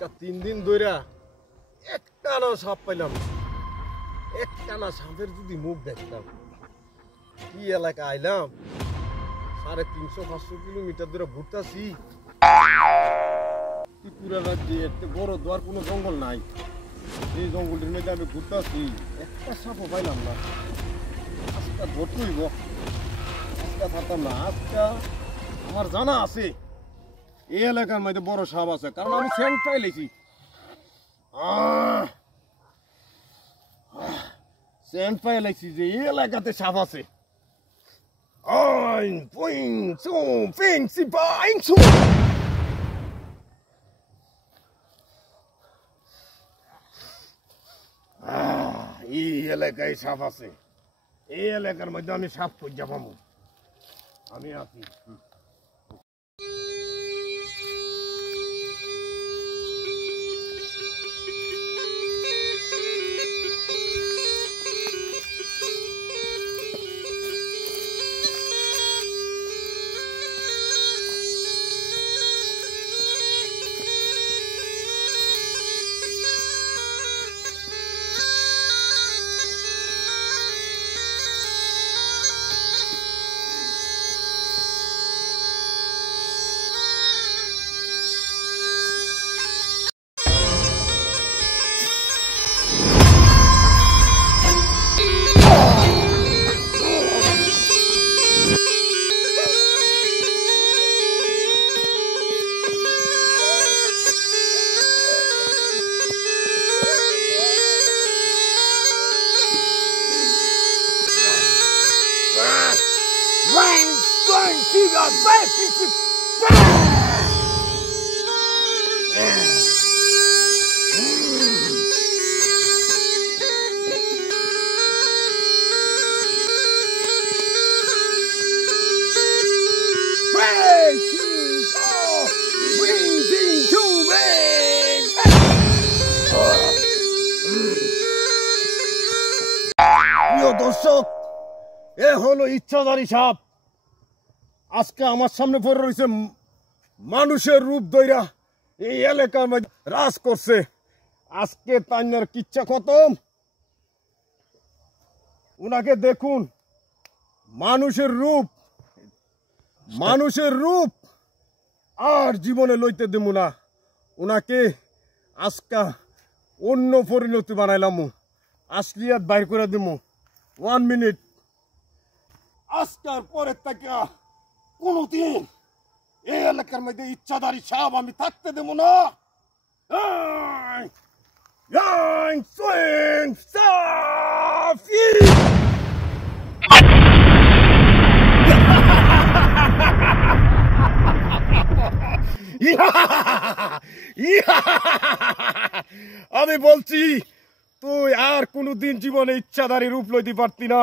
আজকে 3 দিন ধরে একটানা সাপ পাইলাম না। একটানা সাপের যদি মুখ দেখতাম। কি এলাকা আইলাম 350-500 কিলোমিটার ধরে ঘুরতাছি। ত্রিপুরা রাজ্যে একটা বড় দোয়ার কোনো জঙ্গল নাই। এই জঙ্গলটির মধ্যে আমি ঘুরতাছি, একটা সাপও পাইলাম না। আজকে ধরতেইব, আজকে পারতাম না। আজকে আমার জানা আছে এই এলাকার মধ্যে বড় সাপ আছে, কারণ আমি সেন্ট পাইলেছি। সেন্ট পাইলেছি যে এই এলাকাতে সাপ আছে। এই এলাকায় সাপ আছে। এই এলাকার মধ্যে আমি সাপ খুঁজে পাবো। আমি আছি। দর্শক, এ হলো ইচ্ছাধারী সাপ। আজকে আমার সামনে পড়ে রয়েছে, মানুষের রূপ ধইরা এই এলাকার মধ্যে রাজ করছে। আজকে তাইনার কিচ্ছা খতম। উনাকে দেখুন, মানুষের রূপ আর জীবনে লইতে দেব না। উনাকে আজকা অন্য পরিণতি বানাইলাম, আসলিয়াত বাইর করে দেব। 1 মিনিট। আজকার পরের থেকে কোনদিন এই এলাকার মধ্যে ইচ্ছাধারী সাপ আমি থাকতে দেব না। আমি বলছি, তুই আর কোনদিন জীবনে ইচ্ছাধারী রূপ লইতে পারতি না,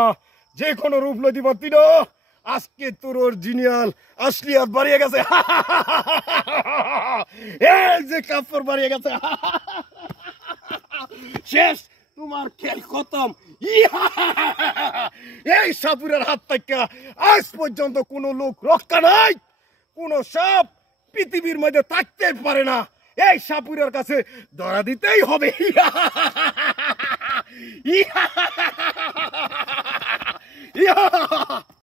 যে কোনো রূপ লইতে পারতি না। আজকে তোর অরিজিনাল আসলিয়াত বাড়িয়ে গেছে। এই যে কাপড় বাড়িয়ে গেছে, শেষ, তোমার খেল খতম। এই সাপুরের হাত থেকে আজ পর্যন্ত কোনো লোক রক্ষা নাই। কোন সাপ পৃথিবীর মধ্যে থাকতে পারে না। এই সাপুরের কাছে ধরা দিতেই হবে। ইয়া